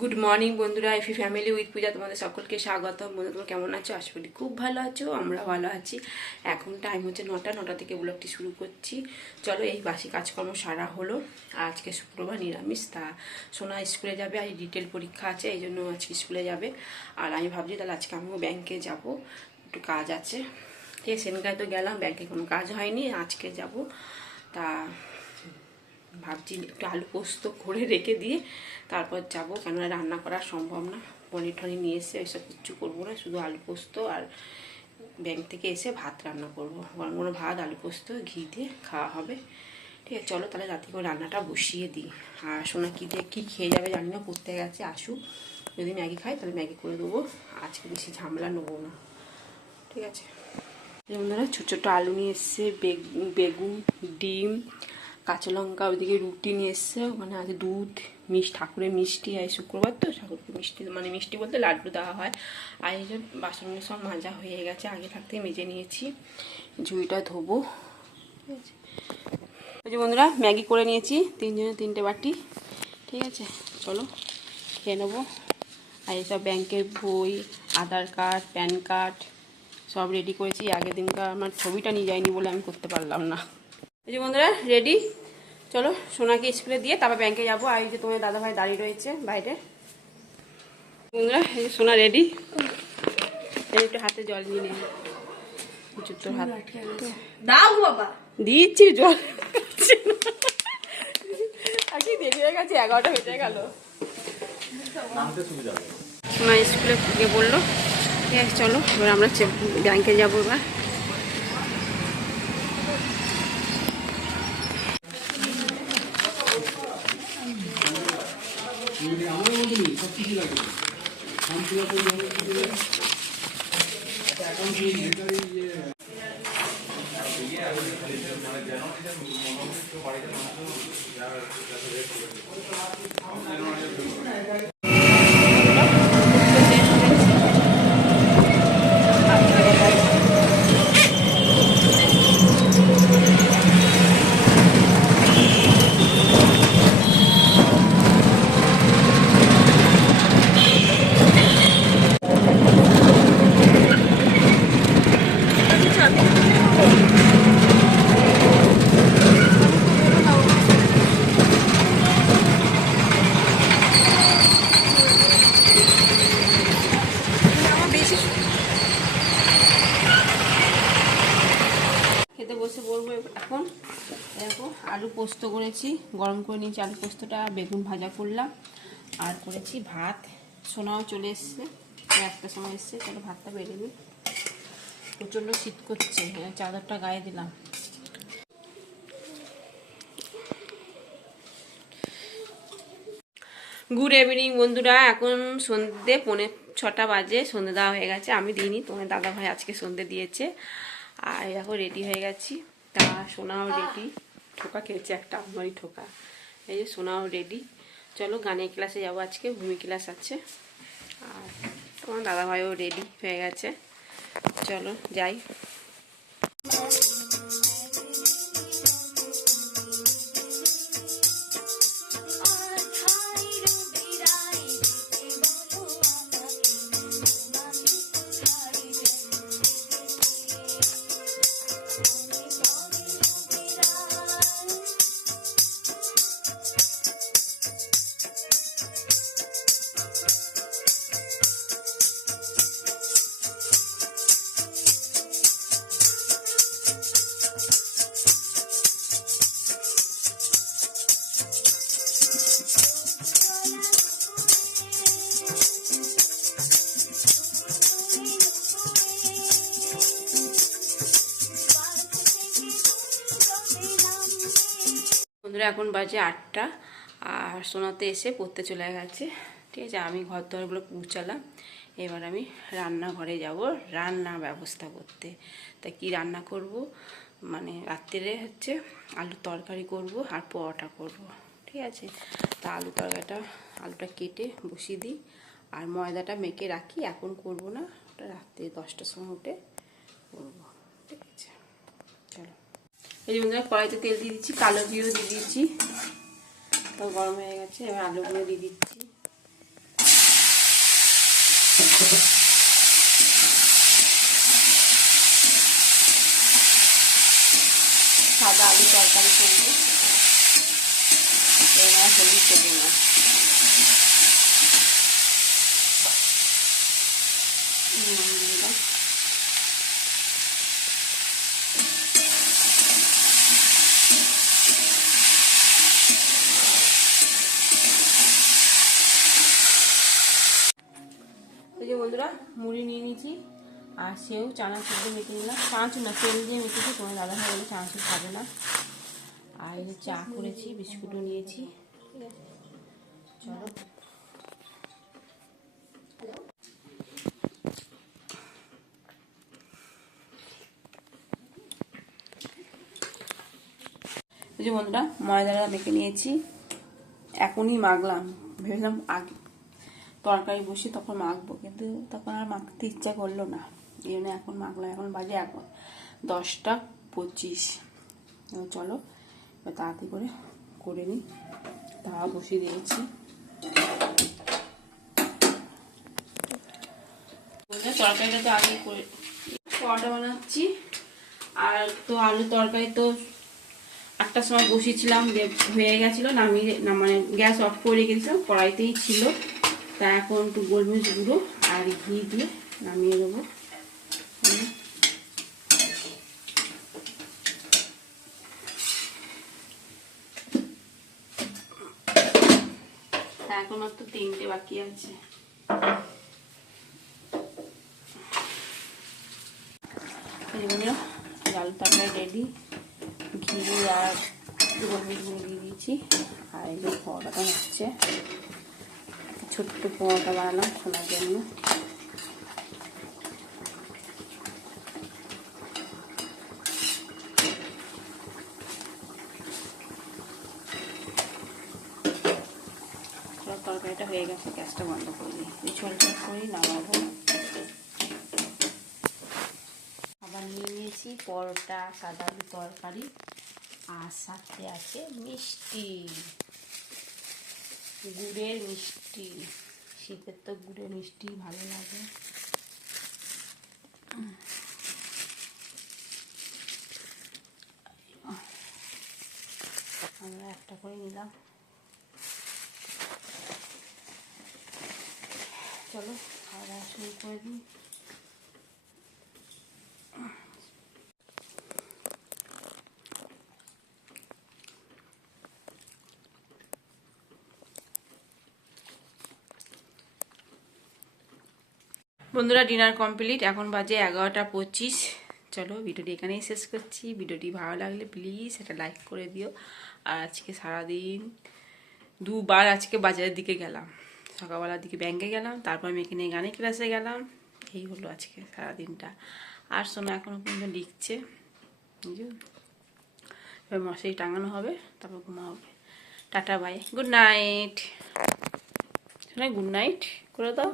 Good morning বন্ধুরা, এফি family with পূজা তোমাদের সকলকে স্বাগত। বন্ধু তোমরা কেমন আছো? আশা করি খুব ভালো আছো, আমরা ভালো আছি। এখন টাইম হচ্ছে 9টা থেকে ব্লগটি শুরু করছি। চলো, এই বাসি কাজকর্ম সারা হলো। আজকে শুক্রবার, নিরামিষ। তা সোনা স্কুলে যাবে, আজ ডিটেল পরীক্ষা আছে, এই জন্য আজকে স্কুলে যাবে। আর আমি ভাবছি তাহলে আজকে আমিও ব্যাংকে যাব, একটু কাজ আছে। ঠিক আছে, সেদিনকায় তো গেলাম, ব্যাংকে কোনো কাজ হয়নি, আজকে যাব। তা ভাবছি একটু আলু পোস্ত করে রেখে দিয়ে তারপর যাবো, কেননা রান্না করা সম্ভব না। পনির টনির নিয়ে এসে এসব কিচ্ছু করবো না, শুধু আলু পোস্ত আর ব্যাংক থেকে এসে ভাত রান্না করবো। গরম গরম ভাত, আলু পোস্ত, ঘি দিয়ে খাওয়া হবে। ঠিক আছে, চলো তাহলে রাতে করে রান্নাটা বসিয়ে দিই। আর সোনা কী দিয়ে কী খেয়ে যাবে জানি না, করতে গেছে, আসুক। যদি ম্যাগি খাই তাহলে ম্যাগি করে দেবো, আজকে বেশি ঝামেলা নেবো না। ঠিক আছে, যেমন ধরো ছোটো ছোটো আলু নিয়ে এসছে, বেগুন, ডিম, কাঁচা লঙ্কা, ওইদিকে রুটি নিয়ে এসছে, ওখানে আছে দুধ, ঠাকুরের মিষ্টি, আর শুক্রবার তো ঠাকুরকে মিষ্টি, মানে মিষ্টি বলতে লাড্ডু দেওয়া হয়। আর এই যে বাসনগুলো সব মাজা হয়ে গেছে, আগে থাকতে মেজে নিয়েছি। ঝুড়িটা ধোবো। ঠিক আছে, ওই যে বন্ধুরা ম্যাগি করে নিয়েছি, 3 জনের 3টে বাটি। ঠিক আছে, চলো খেয়ে নেবো। আর এইসব ব্যাংকের বই, আধার কার্ড, প্যান কার্ড সব রেডি করেছি। আগের দিনকার আমার ছবিটা নিয়ে যায়নি বলে আমি করতে পারলাম না। এই যে বন্ধুরা রেডি, চলো সোনাকে স্কুলে দিয়ে তারপর ব্যাংকে যাবো। আর এই যে তোমার দাদাভাই দাঁড়িয়ে রয়েছে বাইরে। বন্ধুরা এই যে সোনা রেডি, এই একটু হাতে জল নিয়ে নে, জুতোর হাত দাও বাবা, দিচ্ছি জল। আগে দেরি হয়ে গেছে, 11টা বেজে গেল। সোনা স্কুলে গিয়ে বললো ঠিক আছে চলো, এবার আমরা ব্যাংকে যাবো। এবার খেতে বসে বলবো এখন। দেখো আলু পোস্ত করেছি, গরম করে নিয়েছি আলু পোস্তটা, বেগুন ভাজা করলাম, আর করেছি ভাত। সোনাও চলে এসছে, একটা সময় এসছে। চলো ভাতটা বেড়ে নিই, প্রচণ্ড শীত করছে, চাদরটা গায়ে দিলাম। গুড ইভিনিং বন্ধুরা, এখন সন্ধ্যে 5:45 বাজে, সন্ধ্যে দেওয়া হয়ে গেছে। আমি দিইনি, তোমার দাদাভাই আজকে সন্ধ্যে দিয়েছে। আর এখন রেডি হয়ে গেছি। তা সোনাও রেডি, ঠোকা খেয়েছে একটা, আমারই ঠোকা। এই যে সোনাও রেডি, চলো গানের ক্লাসে যাবো, আজকে ভূমি ক্লাস আছে। আর তোমার দাদাভাইও রেডি হয়ে গেছে, চলো যাই। বন্ধুরা এখন বাজে 8টা, আর সোনাতে এসে পড়তে চলে গেছে। ঠিক আছে, আমি ঘর দরগুলো পুছালাম। এবার আমি রান্নাঘরে যাব রান্না ব্যবস্থা করতে। তা কি রান্না করব, মানে রাত্রে হচ্ছে আলুর তরকারি করব আর পরোটা করব। ঠিক আছে, তা আলুটা কেটে বসিয়ে দিই, আর ময়দাটা মেখে রাখি, এখন করব না, ওটা রাত্রে 10টার সময় উঠে করবো। ঠিক আছে, চলো। এই যে বন্ধুরা কড়াইতে তেল দিয়ে দিচ্ছি, কালো জিরে দিয়ে দিচ্ছি, তো গরম হয়ে গেছে। এবার আলুগুলো দিয়ে দিচ্ছি। সাদা আলু তরকারি করবো। হলুদ দেবো না, এই যে বন্ধুরা মুড়ি নিয়ে নিয়েছি আর সেও চানাচুর দিয়ে মেখে নিলাম। চানাচুর না, তেল দিয়ে মেখেছি, তোমার দাদা ভাই বলে চানাচুর খাবে না। আর এই চা করেছি, বিস্কুটও নিয়েছি। ঠিক আছে, চলো। এই যে বন্ধুরা ময়দাটা মেখে নিয়েছি, এখনই মাখলাম। ভেবেছিলাম আগে তরকারি বসে তখন মাখবো, কিন্তু তখন আর মাখতে ইচ্ছা করলো না, এই জন্য এখন মাখলাম। এখন বাজে এখন 10:25। চলো তাড়াতাড়ি করে নিই। তাওয়া বসিয়ে দিয়েছি। তরকারিটা তো আগে করে খাওয়াটা বানাচ্ছি। আর তো আলু তরকারি তো 8টার সময় বসিয়েছিলাম, যে হয়ে গেছিলো, নামিয়ে মানে গ্যাস অফ করে রেখেছিলাম, কড়াইতেই ছিল। তা এখন একটু গোলমরিচ গুঁড়ো আর ঘি দিয়ে নামিয়ে দেবো। এখন মাত্র 3টে বাকি আছে। আলু তরকারি রেডি, ঘি আর গোলমরিচ গুঁড়ো দিয়ে দিয়েছি। আর এই যে পরোটাটা হচ্ছে, ছোট্ট পরোটা বানালাম শোনার জন্য। তরকারিটা হয়ে গেছে, গ্যাসটা বন্ধ করে দিই, ঝোলটা করেই নামাবো। আবার নিয়ে নিয়েছি পরোটা, সাদা আলু তরকারি, আর সাথে আছে মিষ্টি, গুড়ের মিষ্টি। শীতের তো গুড়ের মিষ্টি ভালো লাগে। আমরা একটা করে নিলাম। চলো খাওয়া দাওয়া শুরু করে দিই। বন্ধুরা ডিনার কমপ্লিট, এখন বাজে 11:25। চলো ভিডিওটি এখানেই শেষ করছি। ভিডিওটি ভালো লাগলে প্লিজ একটা লাইক করে দিও। আর আজকে সারাদিন দুবার আজকে বাজারের দিকে গেলাম, সকালবেলার দিকে ব্যাংকে গেলাম, তারপর মেয়েকে নিয়ে গানের ক্লাসে গেলাম। এই হলো আজকে সারাদিনটা। আর শোনো এখনও পর্যন্ত লিখছে, এবার মশারি টাঙানো হবে, তারপর ঘুমা হবে। Tata bye, good night. শোনা গুড নাইট করে দাও।